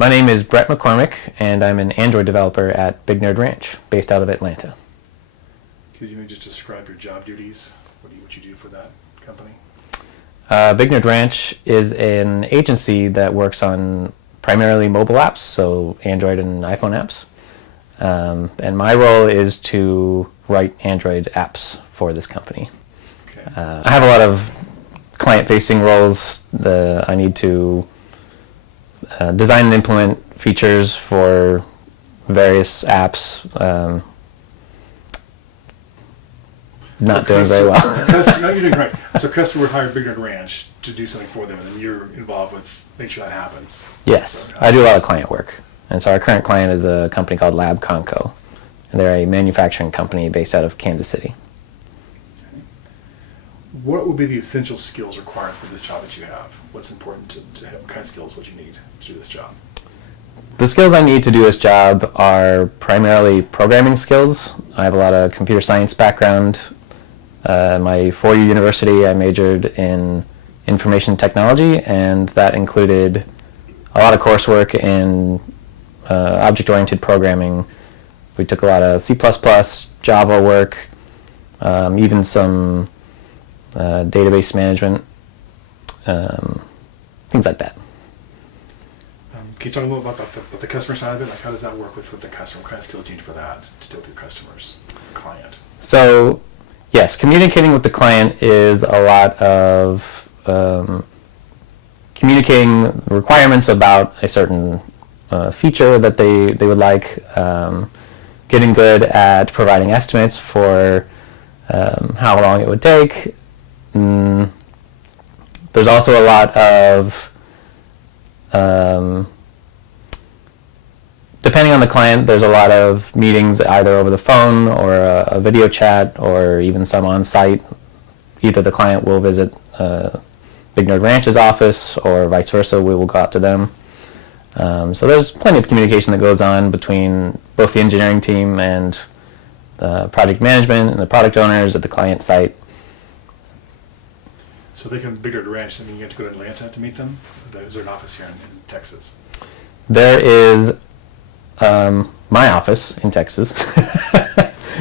My name is Brett McCormick, and I'm an Android developer at Big Nerd Ranch, based out of Atlanta. Could you maybe just describe your job duties? What you do for that company? Big Nerd Ranch is an agency that works on primarily mobile apps, so Android and iPhone apps. And my role is to write Android apps for this company. Okay. I have a lot of client-facing roles. I need to design and implement features for various apps. Not doing very well. No, you're doing great. So customer would hire Big Nerd Ranch to do something for them, and then you're involved with making sure that happens. Yes, I do a lot of client work. And so our current client is a company called Lab Conco. And they're a manufacturing company based out of Kansas City. Okay. What would be the essential skills required for this job that you have? What's important to have? What kind of skills would you need to do this job? The skills I need to do this job are primarily programming skills. I have a lot of computer science background. My four-year university, I majored in information technology, and that included a lot of coursework in object-oriented programming. We took a lot of C++, Java work, even some database management, things like that. Can you talk a little about the customer side of it? Like, how does that work with the customer? What kind of skills do you need for that to deal with your customers, client? So, yes, communicating with the client is a lot of communicating requirements about a certain feature that they would like, getting good at providing estimates for how long it would take. There's also a lot of, depending on the client, there's a lot of meetings either over the phone or a video chat or even some on site. Either the client will visit Big Nerd Ranch's office or vice versa, we will go out to them. So there's plenty of communication that goes on between both the engineering team and the project management and the product owners at the client site. So they come to Big Nerd Ranch, I mean, you have to go to Atlanta to meet them? Is there an office here in Texas? There is my office in Texas,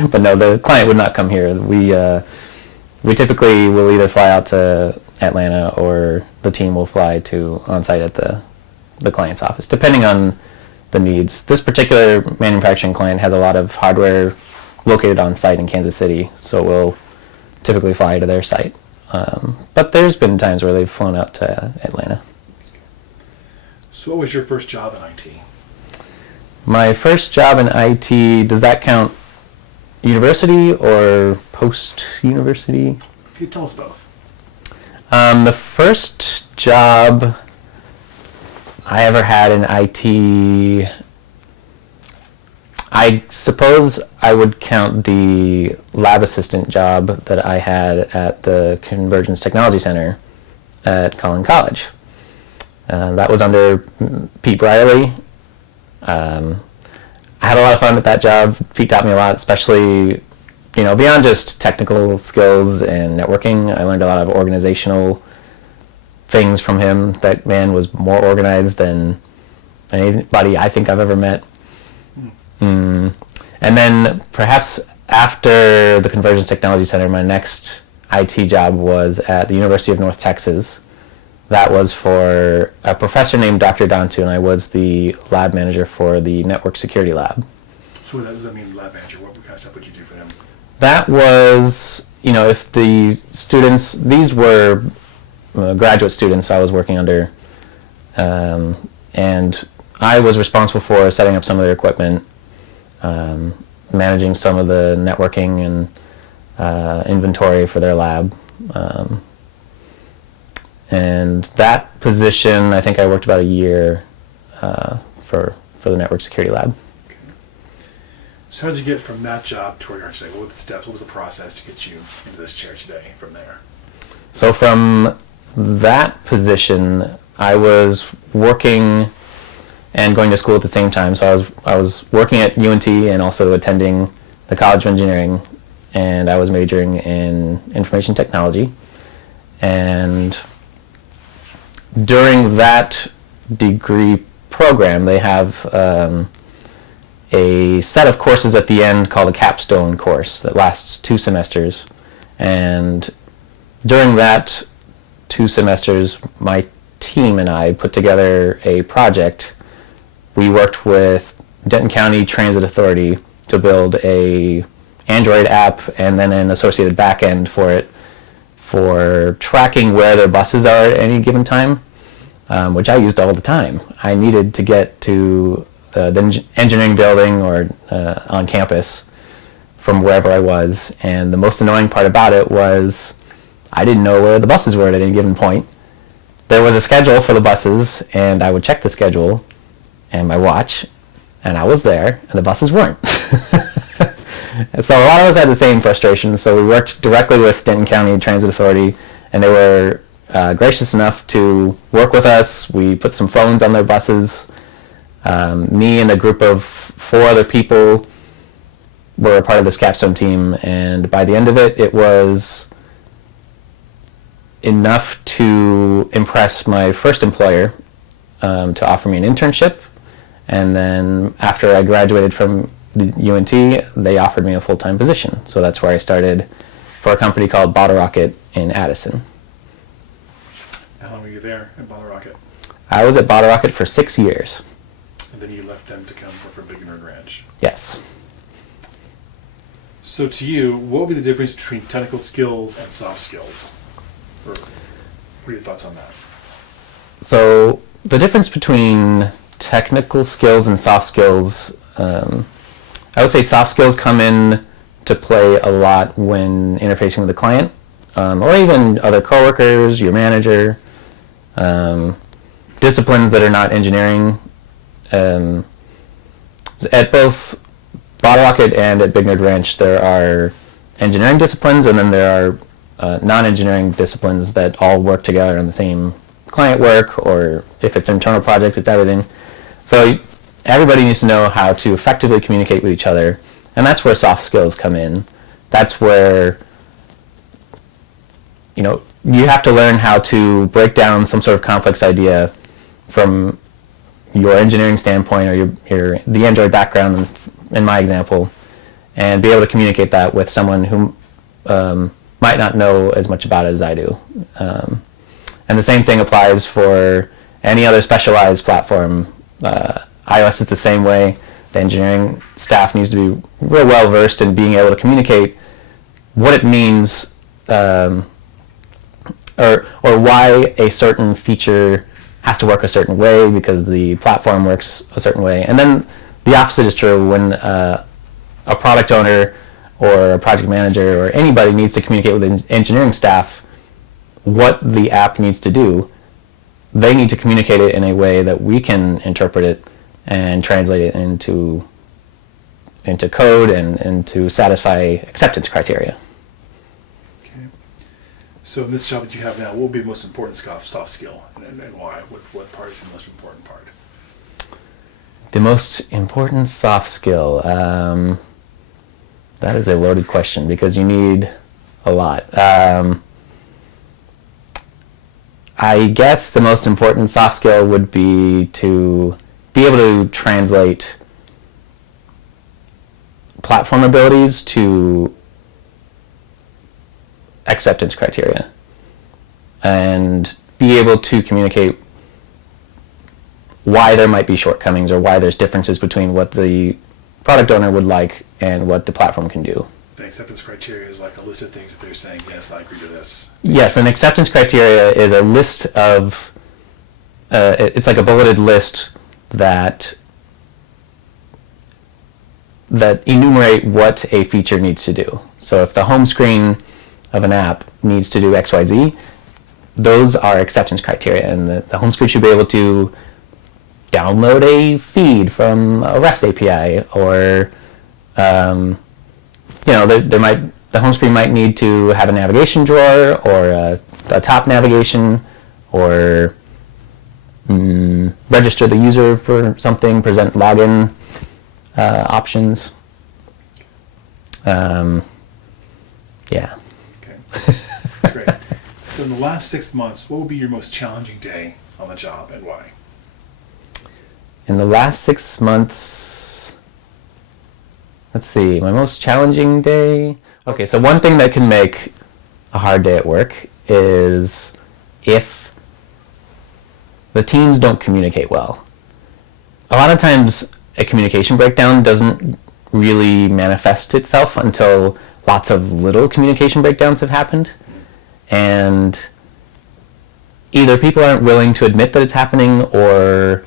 but no, the client would not come here. We typically will either fly out to Atlanta or the team will fly to on-site at the client's office, depending on the needs. This particular manufacturing client has a lot of hardware located on site in Kansas City, so we'll typically fly to their site. But there's been times where they've flown out to Atlanta. So what was your first job in IT? My first job in IT, does that count university or post-university? Can you tell us both? The first job I ever had in IT, I suppose I would count the lab assistant job that I had at the Convergence Technology Center at Collin College. That was under Pete Brierly. I had a lot of fun at that job. Pete taught me a lot, especially, beyond just technical skills and networking. I learned a lot of organizational things from him. That man was more organized than anybody I think I've ever met. And then perhaps after the Convergence Technology Center, my next IT job was at the University of North Texas. That was for a professor named Dr. Dantu, and I was the lab manager for the network security lab. So what does that mean, lab manager? What kind of stuff would you do for them? That was, if the students, these were graduate students I was working under, and I was responsible for setting up some of their equipment, managing some of the networking and inventory for their lab. And that position, I think I worked about a year for the network security lab. Okay. So how did you get from that job to where you are today? What were the steps? What was the process to get you into this chair today from there? So from that position, I was working and going to school at the same time. So I was working at UNT and also attending the College of Engineering, and I was majoring in information technology. And during that degree program, they have a set of courses at the end called a capstone course that lasts 2 semesters. And during that 2 semesters, my team and I put together a project. We worked with Denton County Transit Authority to build a Android app and then an associated backend for it for tracking where their buses are at any given time, which I used all the time. I needed to get to the engineering building or on campus from wherever I was, and the most annoying part about it was I didn't know where the buses were at any given point. There was a schedule for the buses, and I would check the schedule and my watch, and I was there, and the buses weren't. And so a lot of us had the same frustration, so we worked directly with Denton County Transit Authority, and they were gracious enough to work with us. We put some phones on their buses. Me and a group of 4 other people were a part of this capstone team, and by the end of it, it was enough to impress my first employer to offer me an internship. And then after I graduated from the UNT, they offered me a full-time position. So that's where I started for a company called Bottle Rocket in Addison. How long were you there at Bottle Rocket? I was at Bottle Rocket for 6 years. And then you left them to come work for Big Nerd Ranch. Yes. So to you, what would be the difference between technical skills and soft skills? Or what are your thoughts on that? So the difference between technical skills and soft skills, I would say soft skills come in to play a lot when interfacing with the client, or even other coworkers, your manager, disciplines that are not engineering. At both Bottle Rocket and at Big Nerd Ranch, there are engineering disciplines, and then there are non-engineering disciplines that all work together on the same client work, or if it's internal projects, it's everything. So everybody needs to know how to effectively communicate with each other, and that's where soft skills come in. That's where, you have to learn how to break down some sort of complex idea from your engineering standpoint, or the Android background, in my example, and be able to communicate that with someone who might not know as much about it as I do. And the same thing applies for any other specialized platform. iOS is the same way. The engineering staff needs to be real well versed in being able to communicate what it means, or why a certain feature has to work a certain way because the platform works a certain way. And then the opposite is true when a product owner or a project manager or anybody needs to communicate with the engineering staff what the app needs to do. They need to communicate it in a way that we can interpret it and translate it into code and to satisfy acceptance criteria. Okay. So in this job that you have now, what would be the most important soft skill, and why? What part is the most important part? The most important soft skill. That is a loaded question because you need a lot. I guess the most important soft skill would be to be able to translate platform abilities to acceptance criteria and be able to communicate why there might be shortcomings or why there's differences between what the product owner would like and what the platform can do. The acceptance criteria is like a list of things that they're saying, yes, I agree to this. Yes, an acceptance criteria is a list of, it's like a bulleted list that enumerate what a feature needs to do. So if the home screen of an app needs to do XYZ, those are acceptance criteria, and the home screen should be able to download a feed from a REST API, or the home screen might need to have a navigation drawer or a top navigation, or register the user for something, present login options. Yeah. Okay, great. So in the last 6 months, what would be your most challenging day on the job and why? In the last 6 months, let's see, my most challenging day. Okay, so one thing that can make a hard day at work is if the teams don't communicate well. A lot of times a communication breakdown doesn't really manifest itself until lots of little communication breakdowns have happened. And either people aren't willing to admit that it's happening, or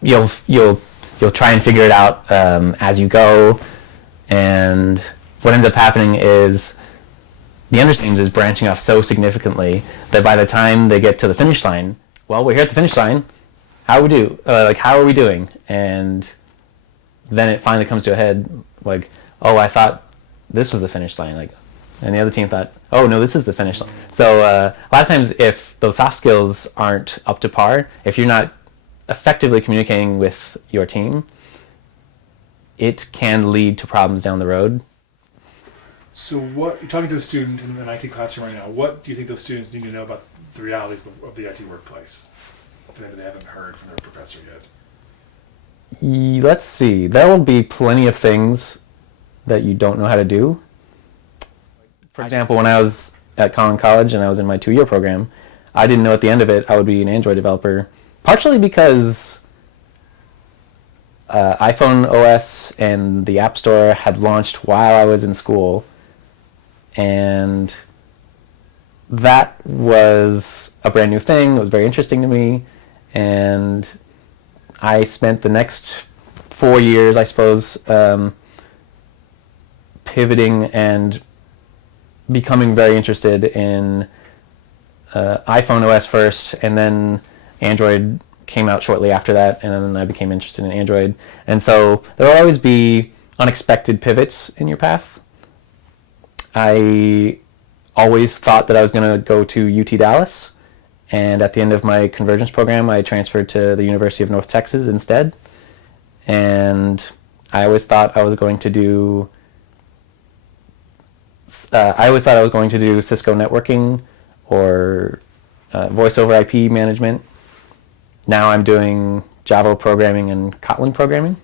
you'll try and figure it out as you go. And what ends up happening is the understanding is branching off so significantly that by the time they get to the finish line, well, we're here at the finish line. How are we doing? And then it finally comes to a head, like, oh, I thought this was the finish line, like, and the other team thought, oh no, this is the finish line. So a lot of times, if those soft skills aren't up to par, if you're not effectively communicating with your team, it can lead to problems down the road. So what, you're talking to a student in an IT classroom right now, what do you think those students need to know about the realities of the IT workplace that maybe they haven't heard from their professor yet? Let's see, there will be plenty of things that you don't know how to do. For example, when I was at Collin College and I was in my 2-year program, I didn't know at the end of it I would be an Android developer, partially because iPhone OS and the App Store had launched while I was in school, and that was a brand new thing. It was very interesting to me, and I spent the next 4 years, I suppose, pivoting and becoming very interested in iPhone OS first, and then Android came out shortly after that, and then I became interested in Android. And so there will always be unexpected pivots in your path. I always thought that I was going to go to UT Dallas, and at the end of my Convergence program, I transferred to the University of North Texas instead. And I always thought I was going to do Cisco networking or voice over IP management. Now I'm doing Java programming and Kotlin programming.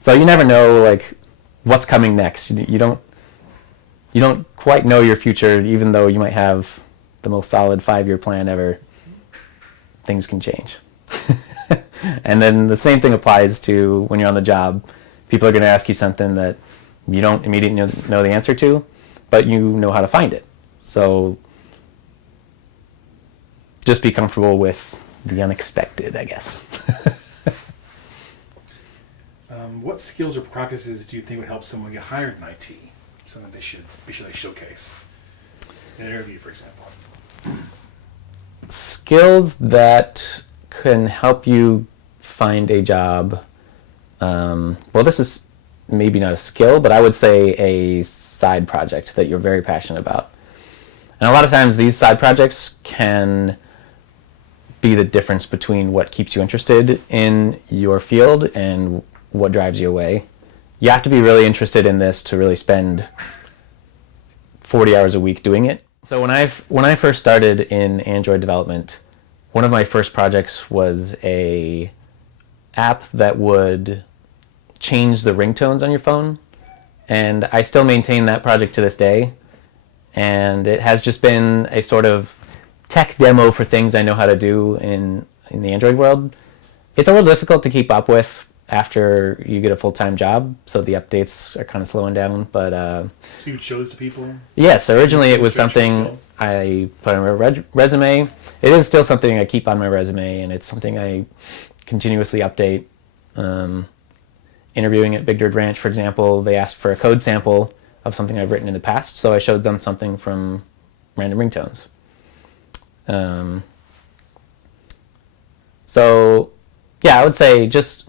So you never know, like, what's coming next. You don't quite know your future, even though you might have the most solid 5-year plan ever. Things can change. And then the same thing applies to when you're on the job. People are going to ask you something that you don't immediately know the answer to, but you know how to find it. So just be comfortable with the unexpected, I guess. What skills or practices do you think would help someone get hired in IT? Something they should be sure they showcase in an interview, for example. Skills that can help you find a job. Well, this is maybe not a skill, but I would say a side project that you're very passionate about. And a lot of times these side projects can be the difference between what keeps you interested in your field and what drives you away. You have to be really interested in this to really spend 40 hours a week doing it. So when I first started in Android development, one of my first projects was a app that would change the ringtones on your phone, and I still maintain that project to this day. And it has just been a sort of tech demo for things I know how to do in the Android world. It's a little difficult to keep up with after you get a full-time job, so the updates are kind of slowing down. But so you would show this to people? Yes, originally it was something I put on my resume. It is still something I keep on my resume, and it's something I continuously update. Interviewing at Big Dirt Ranch, for example, they asked for a code sample of something I've written in the past, so I showed them something from random ringtones. So yeah, I would say just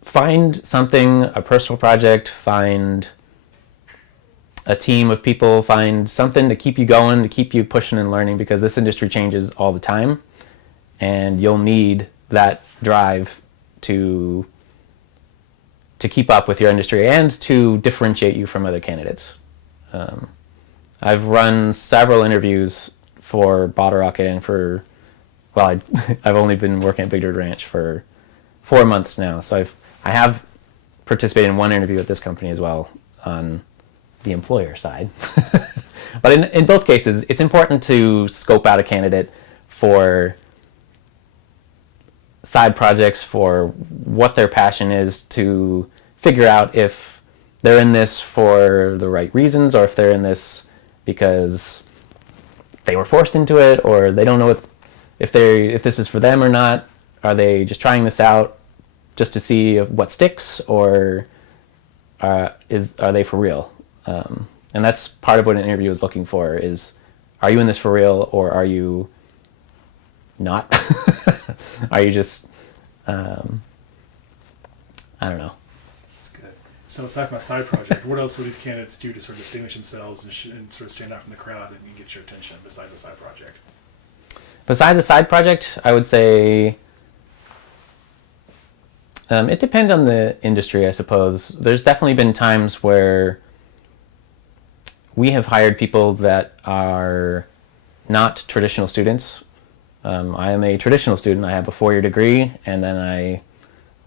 find something, a personal project, find a team of people, find something to keep you going, to keep you pushing and learning, because this industry changes all the time, and you'll need that drive to keep up with your industry and to differentiate you from other candidates. I've run several interviews for Bottle Rocket and for I've only been working at Big Dirt Ranch for 4 months now, so I have participated in one interview at this company as well on the employer side. But in both cases, it's important to scope out a candidate for side projects, for what their passion is, to figure out if they're in this for the right reasons, or if they're in this because they were forced into it, or they don't know if this is for them or not. Are they just trying this out just to see what sticks, or are they for real? And that's part of what an interview is looking for: is, are you in this for real, or are you not? Are you just I don't know. That's good. So aside from a side project, what else would these candidates do to sort of distinguish themselves and sort of stand out from the crowd and get your attention besides a side project? Besides a side project, I would say it depends on the industry, I suppose. There's definitely been times where we have hired people that are not traditional students. I am a traditional student. I have a 4-year degree, and then I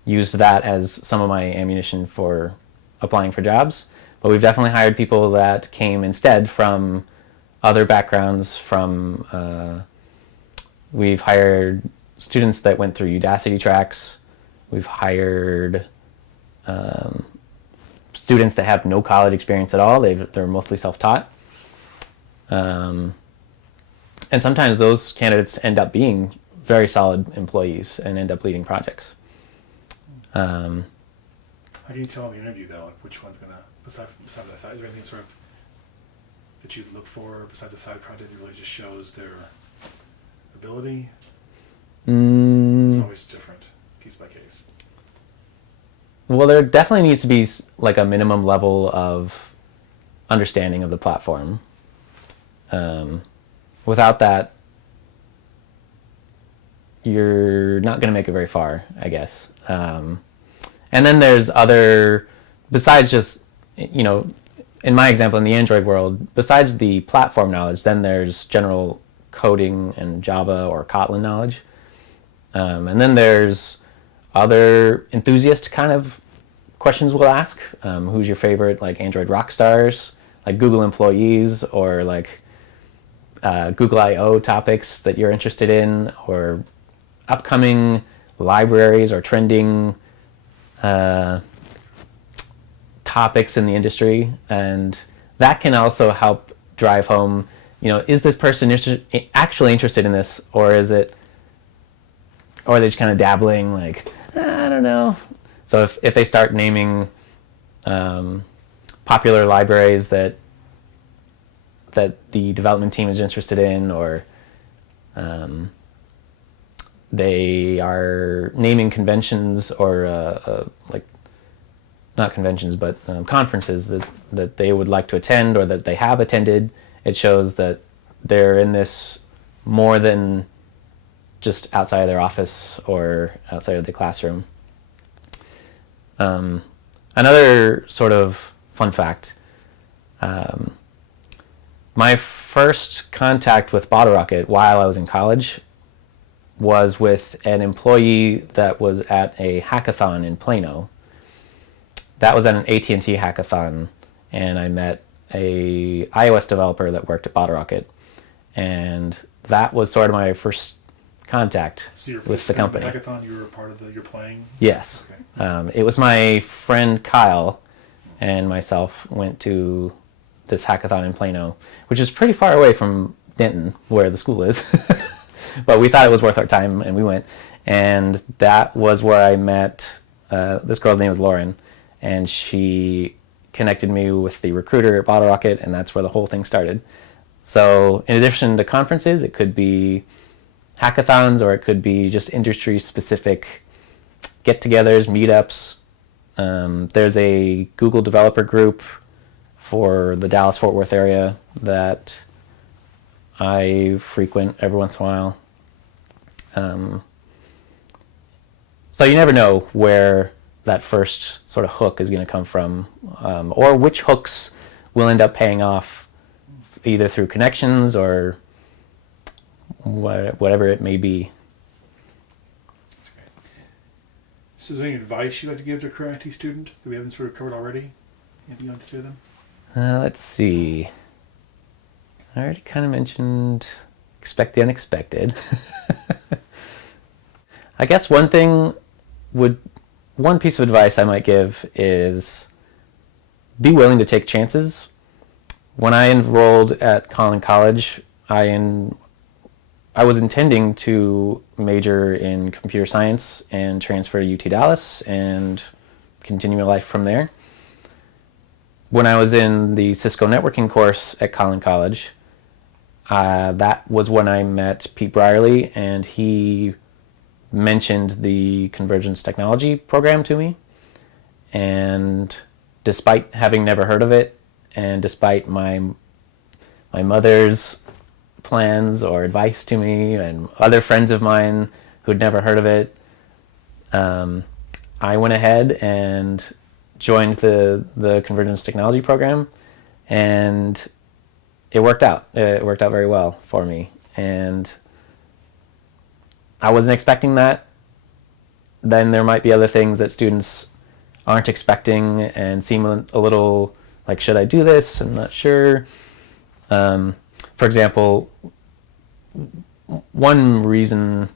used that as some of my ammunition for applying for jobs. But we've definitely hired people that came instead from other backgrounds. We've hired students that went through Udacity tracks. We've hired students that have no college experience at all. They're mostly self-taught. And sometimes those candidates end up being very solid employees and end up leading projects. How do you tell in the interview, though, like which one's going to, besides that side, is there anything sort of that you'd look for besides the side project that really just shows their ability? It's always different, case by case. Well, there definitely needs to be like a minimum level of understanding of the platform. Without that, you're not going to make it very far, I guess. And then there's other, besides just, in my example, in the Android world, besides the platform knowledge, then there's general coding and Java or Kotlin knowledge. And then there's other enthusiast kind of questions we'll ask. Who's your favorite, like, Android rock stars, like Google employees, or like Google I/O topics that you're interested in, or upcoming libraries or trending topics in the industry. And that can also help drive home, is this person actually interested in this, or are they just kind of dabbling, like, I don't know. So if they start naming popular libraries that the development team is interested in, or they are naming conventions or like, not conventions, but conferences that they would like to attend or that they have attended, it shows that they're in this more than just outside of their office or outside of the classroom. Another sort of fun fact, my first contact with BottleRocket while I was in college was with an employee that was at a hackathon in Plano. That was at an AT&T hackathon, and I met a iOS developer that worked at BottleRocket, and that was sort of my first contact with the company. Hackathon, you were part of you're playing? Yes. Okay. It was my friend Kyle and myself went to this hackathon in Plano, which is pretty far away from Denton, where the school is. But we thought it was worth our time, and we went. And that was where I met, this girl's name is Lauren, and she connected me with the recruiter at BottleRocket, and that's where the whole thing started. So in addition to conferences, it could be hackathons, or it could be just industry-specific get-togethers, meetups. There's a Google developer group for the Dallas-Fort Worth area that I frequent every once in a while. So you never know where that first sort of hook is going to come from, or which hooks will end up paying off either through connections or whatever it may be. So is there any advice you'd like to give to a current IT student that we haven't sort of covered already? Anything you'd like to say to them? Let's see. I already kind of mentioned expect the unexpected. I guess one piece of advice I might give is be willing to take chances. When I enrolled at Collin College, I was intending to major in computer science and transfer to UT Dallas and continue my life from there. When I was in the Cisco networking course at Collin College, that was when I met Pete Brierly, and he mentioned the Convergence technology program to me. And despite having never heard of it, and despite my mother's plans or advice to me and other friends of mine who'd never heard of it, I went ahead and joined the Convergence technology program, and it worked out. It worked out very well for me, and I wasn't expecting that. Then there might be other things that students aren't expecting and seem a little like, should I do this? I'm not sure. For example, one reason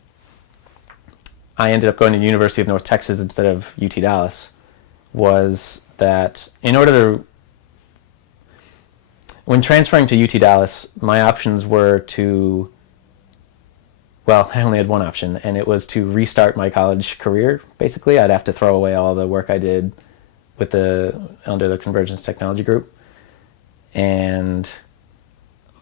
I ended up going to University of North Texas instead of UT Dallas was that when transferring to UT Dallas, my options were I only had one option, and it was to restart my college career. Basically, I'd have to throw away all the work I did under the Convergence Technology Group, and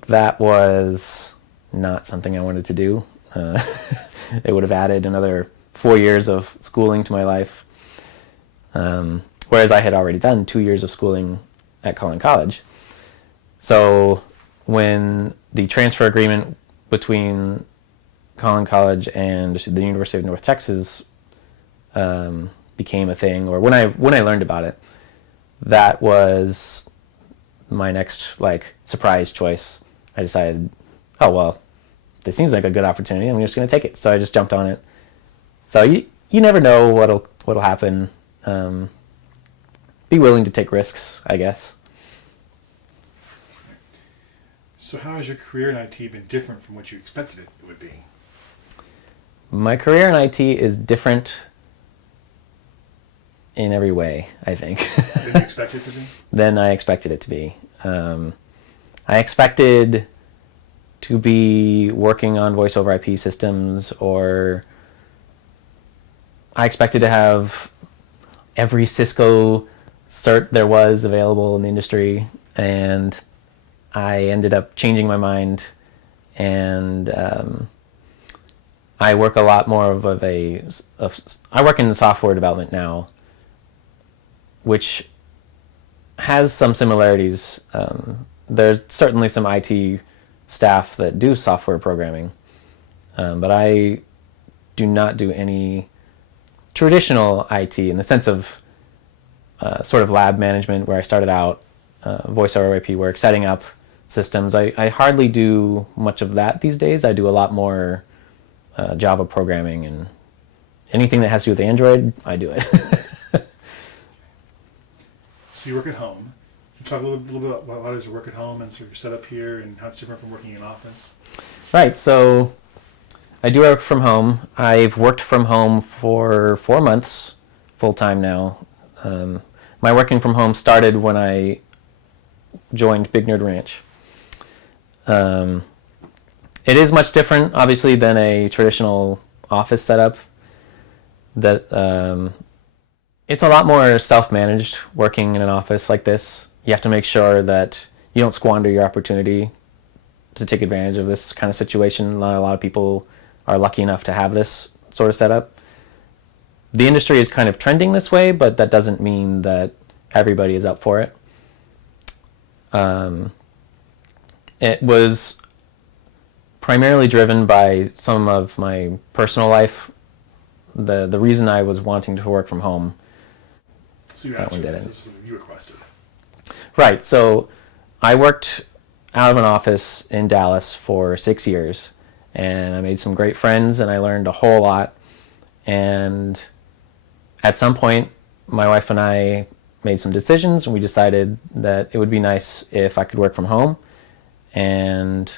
that was not something I wanted to do. It would have added another 4 years of schooling to my life, whereas I had already done 2 years of schooling at Collin College. So when the transfer agreement between Collin College and the University of North Texas became a thing, or when I learned about it, that was my next surprise choice. I decided, oh well, this seems like a good opportunity. I'm just going to take it. So I just jumped on it. So you never know what'll happen. Be willing to take risks, I guess. So how has your career in IT been different from what you expected it would be? My career in IT is different in every way, I think. Than you expected it to be? Than I expected it to be. I expected to be working on voice over IP systems, or I expected to have every Cisco cert there was available in the industry, and I ended up changing my mind, and I work a lot more I work in software development now, which has some similarities. There's certainly some IT staff that do software programming, but I do not do any traditional IT in the sense of sort of lab management where I started out, voice over IP work, setting up systems. I hardly do much of that these days. I do a lot more Java programming, and anything that has to do with Android, I do it. So you work at home. Can you talk a little bit about how does your work at home and sort of your setup here and how it's different from working in an office? Right, so I do work from home. I've worked from home for 4 months full-time now. My working from home started when I joined Big Nerd Ranch. It is much different, obviously, than a traditional office setup. It's a lot more self-managed working in an office like this. You have to make sure that you don't squander your opportunity to take advantage of this kind of situation. Not a lot of people are lucky enough to have this sort of setup. The industry is kind of trending this way, but that doesn't mean that everybody is up for it. It was primarily driven by some of my personal life. The reason I was wanting to work from home. So you asked for this. This was something you requested. Right. So I worked out of an office in Dallas for 6 years, and I made some great friends, and I learned a whole lot. And at some point, my wife and I made some decisions, and we decided that it would be nice if I could work from home, and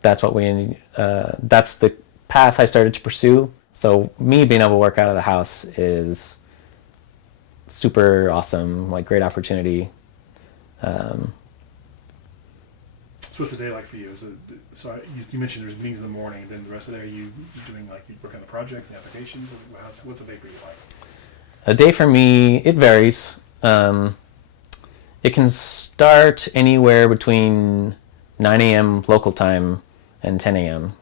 that's that's the path I started to pursue. So me being able to work out of the house is super awesome, like great opportunity. So what's the day like for you? You mentioned there's meetings in the morning, then the rest of the day you doing like you work on the projects, the applications. What's the day for you like? A day for me, it varies. It can start anywhere between 9 a.m. local time and 10 a.m.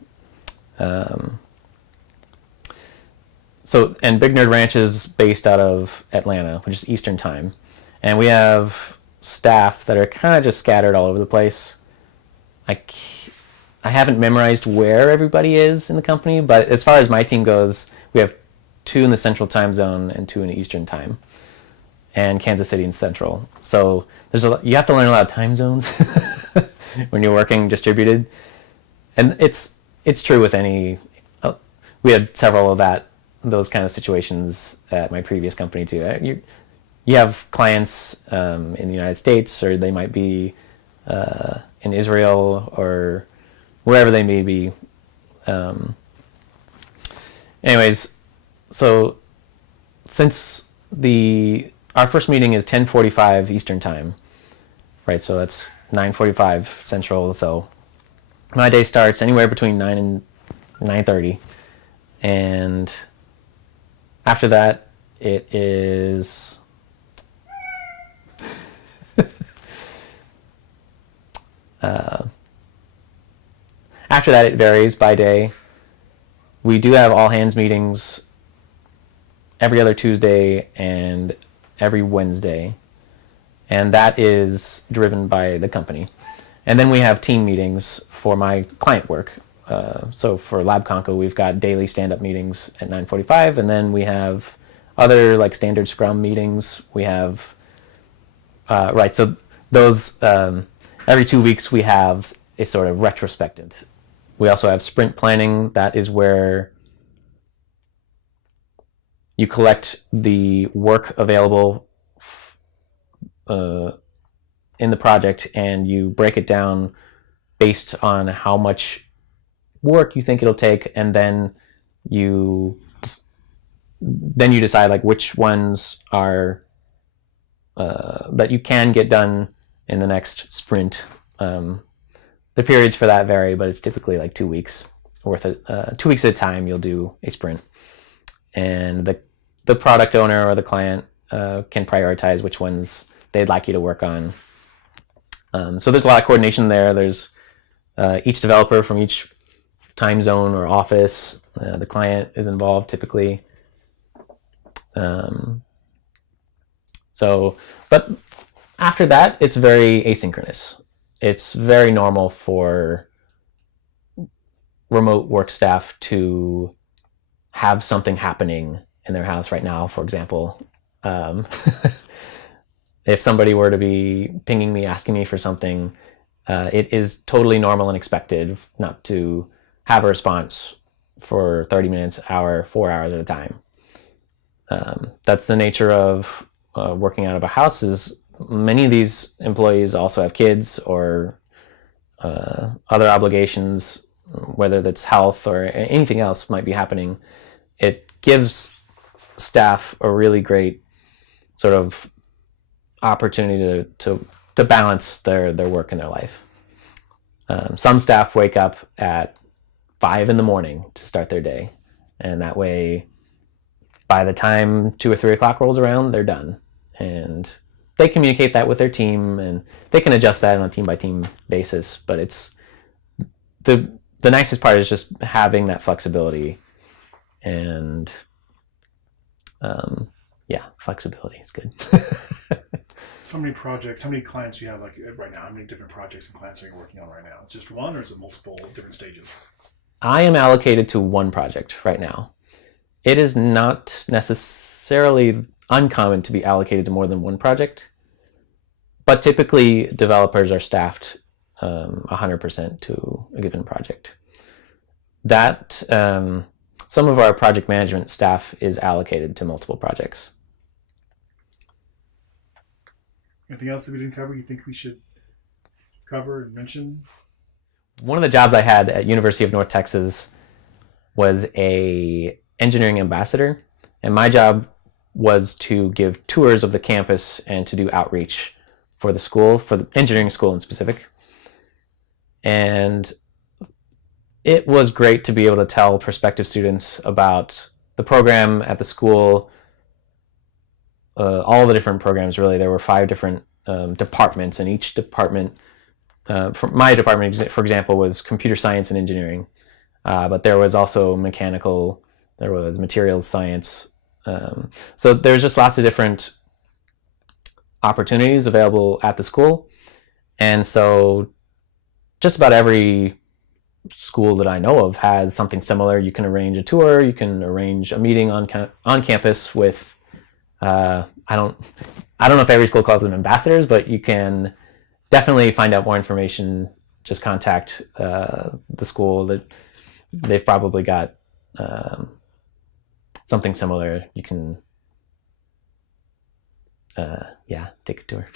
And Big Nerd Ranch is based out of Atlanta, which is Eastern time. And we have staff that are kind of just scattered all over the place. I haven't memorized where everybody is in the company, but as far as my team goes, we have 2 in the Central time zone and 2 in the Eastern time, and Kansas City in Central. So you have to learn a lot of time zones when you're working distributed, and it's true with any. We had several of those kind of situations at my previous company too. You have clients in the United States, or they might be in Israel or wherever they may be. Anyways, so since our first meeting is 10:45 Eastern time, right? So that's 9:45 Central. So my day starts anywhere between 9 and 9:30, and after that, it is after that, it varies by day. We do have all hands meetings every other Tuesday and every Wednesday, and that is driven by the company. And then we have team meetings for my client work. So for LabConco, we've got daily stand-up meetings at 9:45, and then we have other like standard Scrum meetings. We have so those every 2 weeks we have a sort of retrospective. We also have sprint planning. That is where you collect the work available in the project, and you break it down based on how much work you think it'll take, and then you decide like which ones are that you can get done in the next sprint. The periods for that vary, but it's typically like 2 weeks worth of 2 weeks at a time. You'll do a sprint, and the product owner or the client can prioritize which ones they'd like you to work on. So there's a lot of coordination there. There's each developer from each time zone or office. The client is involved typically. But after that, it's very asynchronous. It's very normal for remote work staff to have something happening in their house right now. For example, if somebody were to be pinging me, asking me for something, it is totally normal and expected not to have a response for 30 minutes, hour, 4 hours at a time. That's the nature of working out of a house. Is many of these employees also have kids or other obligations, whether that's health or anything else might be happening. It gives staff a really great sort of opportunity to balance their work and their life. Some staff wake up at 5 a.m. to start their day, and that way by the time 2 or 3 o'clock rolls around, they're done. And they communicate that with their team, and they can adjust that on a team-by-team basis. But it's the nicest part is just having that flexibility, and flexibility is good. So many projects, how many clients do you have like right now? How many different projects and clients are you working on right now? It's just one, or is it multiple different stages? I am allocated to one project right now. It is not necessarily uncommon to be allocated to more than one project, but typically developers are staffed 100% to a given project. That some of our project management staff is allocated to multiple projects. Anything else that we didn't cover you think we should cover and mention? One of the jobs I had at University of North Texas was a engineering ambassador, and my job was to give tours of the campus and to do outreach for the school, for the engineering school in specific. And it was great to be able to tell prospective students about the program at the school, all the different programs, really. There were 5 different departments, and each department, for my department, for example, was computer science and engineering. But there was also mechanical, there was materials science. So there's just lots of different opportunities available at the school. And so just about every school that I know of has something similar. You can arrange a tour, you can arrange a meeting on campus with, I don't know if every school calls them ambassadors, but you can definitely find out more information. Just contact the school. That they've probably got something similar. You can, take a tour.